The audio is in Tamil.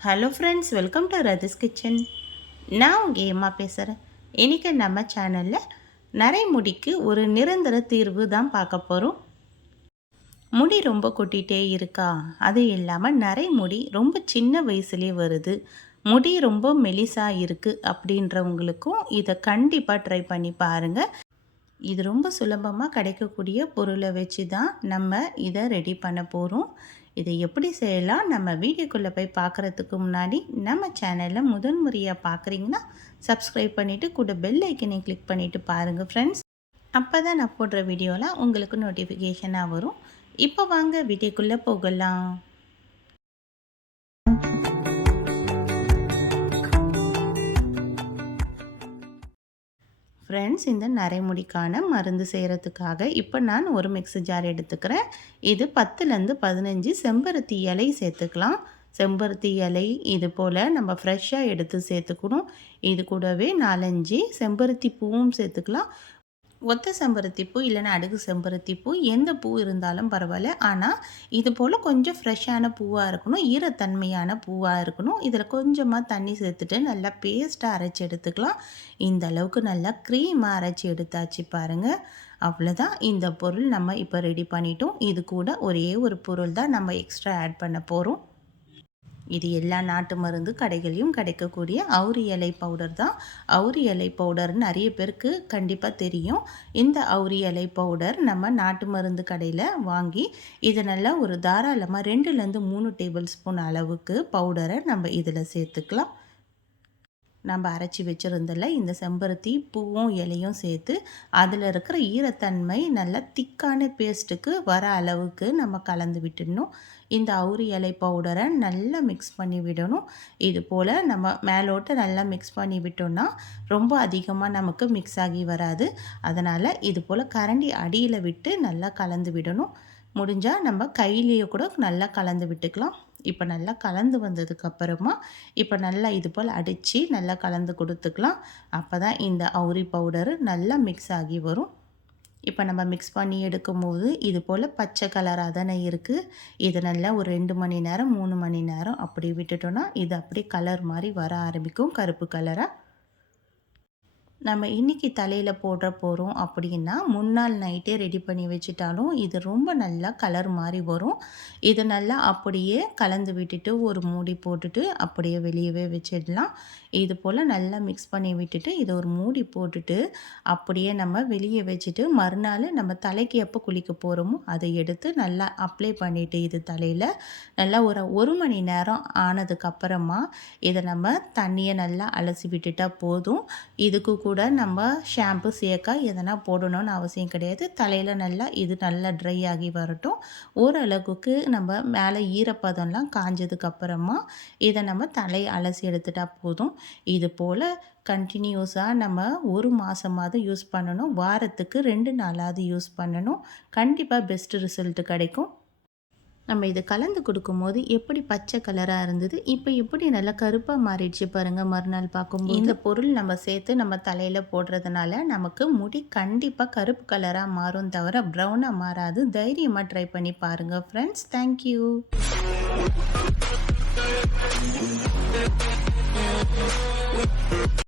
Hello friends welcome to Rathi's kitchen நான் உங்கள் ஏமா பேசுகிறேன் இன்றைக்கி நம்ம சேனலில் நரைமுடிக்கு ஒரு நிரந்தர தீர்வு தான் பார்க்க போகிறோம் முடி ரொம்ப கொட்டிகிட்டே இருக்கா? அது இல்லாமல் நரைமுடி ரொம்ப சின்ன வயசுலேயே வருது. முடி ரொம்ப மெலிசாக இருக்குது அப்படின்றவங்களுக்கும் இதை கண்டிப்பாக ட்ரை பண்ணி பாருங்கள் இது ரொம்ப சுலபமாக கிடைக்கக்கூடிய பொருளை வச்சு தான் நம்ம இதை ரெடி பண்ண போகிறோம் இதை எப்படி செய்யலாம்? நம்ம வீடியோக்குள்ளே போய் பார்க்குறதுக்கு முன்னாடி நம்ம சேனலில் முதன் முறையாக பார்க்குறீங்கன்னா சப்ஸ்கிரைப் பண்ணிவிட்டு கூட பெல் ஐக்கனையும் கிளிக் பண்ணிவிட்டு பாருங்கள் ஃப்ரெண்ட்ஸ் அப்போ தான் நான் போடுற வீடியோலாம் உங்களுக்கு நோட்டிஃபிகேஷனாக வரும். இப்போ வாங்க வீடியோக்குள்ளே போகலாம். ஃப்ரெண்ட்ஸ் இந்த நரைமுடிக்கான மருந்து செய்கிறதுக்காக இப்போ நான் ஒரு மிக்ஸி ஜார் எடுத்துக்கிறேன். இது பத்துலேருந்து பதினஞ்சு செம்பருத்தி இலை சேர்த்துக்கலாம். செம்பருத்தி இலை இது போல் நம்ம ஃப்ரெஷ்ஷாக எடுத்து சேர்த்துக்கணும். இது கூடவே நாலஞ்சு செம்பருத்தி பூவும் சேர்த்துக்கலாம். ஒத்த செம்பருத்தி பூ இல்லைன்னா அடுக்கு செம்பருத்தி பூ எந்த பூ இருந்தாலும் பரவாயில்ல. ஆனால் இது போல் கொஞ்சம் ஃப்ரெஷ்ஷான பூவாக இருக்கணும் ஈரத்தன்மையான பூவாக இருக்கணும். இதில் கொஞ்சமாக தண்ணி சேர்த்துட்டு நல்லா பேஸ்ட்டாக அரைச்சி எடுத்துக்கலாம். இந்த அளவுக்கு நல்லா க்ரீமாக அரைச்சி எடுத்தாச்சு பாருங்கள் அவ்வளோதான் இந்த பொருள் நம்ம இப்போ ரெடி பண்ணிட்டோம். இது கூட ஒரே ஒரு பொருள் தான் நம்ம எக்ஸ்ட்ரா ஆட் பண்ண போகிறோம் இது எல்லா நாட்டு மருந்து கடைகளையும் கிடைக்கக்கூடிய அவுரி இலை பவுடர் தான். அவுரி இலை பவுடர் நிறைய பேருக்கு கண்டிப்பாக தெரியும். இந்த அவுரி இலை பவுடர் நம்ம நாட்டு மருந்து கடையில் வாங்கி இதை நல்லா ஒரு தாராளமாக ரெண்டுலேருந்து மூணு டேபிள் ஸ்பூன் அளவுக்கு பவுடரை நம்ம இதில் சேர்த்துக்கலாம். நம்ம அரைச்சி வச்சுருந்தல இந்த செம்பருத்தி பூவும் இலையும் சேர்த்து அதில் இருக்கிற ஈரத்தன்மை நல்லா திக்கான பேஸ்ட்டுக்கு வர அளவுக்கு நம்ம கலந்து விட்டுடணும். இந்த அவுரி இலை பவுடரை நல்லா மிக்ஸ் பண்ணி விடணும். இது போல் நம்ம மேலோட்ட நல்லா மிக்ஸ் பண்ணி விட்டோம்னா ரொம்ப அதிகமாக நமக்கு மிக்ஸ் ஆகி வராது. அதனால் இது போல் கரண்டி அடியில் விட்டு நல்லா கலந்து விடணும். முடிஞ்சால் நம்ம கையிலேயே கூட நல்லா கலந்து விட்டுக்கலாம். இப்போ நல்லா கலந்து வந்ததுக்கப்புறமா இப்போ நல்லா இது போல் அடித்து நல்லா கலந்து கொடுத்துக்கலாம். அப்போ தான் இந்த அவுரி பவுடரு நல்லா மிக்ஸ் ஆகி வரும். இப்போ நம்ம மிக்ஸ் பண்ணி எடுக்கும்போது இது போல் பச்சை கலராக தானே இருக்குது இது நல்லா ஒரு ரெண்டு மணி நேரம் மூணு மணி நேரம் அப்படி விட்டுட்டோன்னா இது அப்படி கலர் மாதிரி வர ஆரம்பிக்கும். கருப்பு கலராக நம்ம இன்றைக்கி தலையில் போடுற போகிறோம் அப்படின்னா முன்னாள் நைட்டே ரெடி பண்ணி வச்சுட்டாலும் இது ரொம்ப நல்லா கலர் மாதிரி வரும். இது நல்லா அப்படியே கலந்து விட்டுட்டு ஒரு மூடி போட்டுட்டு அப்படியே வெளியவே வச்சிடலாம். இது போல் நல்லா மிக்ஸ் பண்ணி விட்டுட்டு இதை ஒரு மூடி போட்டுட்டு அப்படியே நம்ம வெளியே வச்சுட்டு மறுநாள் நம்ம தலைக்கு எப்போ குளிக்க போகிறோமோ அதை எடுத்து நல்லா அப்ளை பண்ணிவிட்டு இது தலையில் நல்லா ஒரு ஒரு மணி நேரம் ஆனதுக்கப்புறமா இதை நம்ம தண்ணியை நல்லா அலசி விட்டுட்டால் போதும். இதுக்கு கூட நம்ம ஷாம்பு சேர்க்காக எதனா போடணும்னு அவசியம் கிடையாது. தலையில் நல்லா இது நல்லா ட்ரை ஆகி வரட்டும். ஓரளவுக்கு நம்ம மேலே ஈரப்பதம்லாம் காஞ்சதுக்கப்புறமா இதை நம்ம தலையை அலசி எடுத்துட்டால் போதும். இது போல் கண்டினியூஸாக நம்ம ஒரு மாதமாவது யூஸ் பண்ணணும். வாரத்துக்கு ரெண்டு நாளாவது யூஸ் பண்ணணும். கண்டிப்பாக பெஸ்ட் ரிசல்ட் கிடைக்கும். நம்ம இது கலந்து கொடுக்கும்போது எப்படி பச்சை கலராக இருந்தது இப்போ எப்படி நல்லா கருப்பாக மாறிடுச்சு பாருங்கள் மறுநாள் பார்க்கும்போது. இந்த பொருள் நம்ம சேர்த்து நம்ம தலையில் போடுறதுனால நமக்கு முடி கண்டிப்பாக கருப்பு கலராக மாறும் தவிர ப்ரௌனாக மாறாது. தைரியமாக ட்ரை பண்ணி பாருங்கள் ஃப்ரெண்ட்ஸ் தேங்க்யூ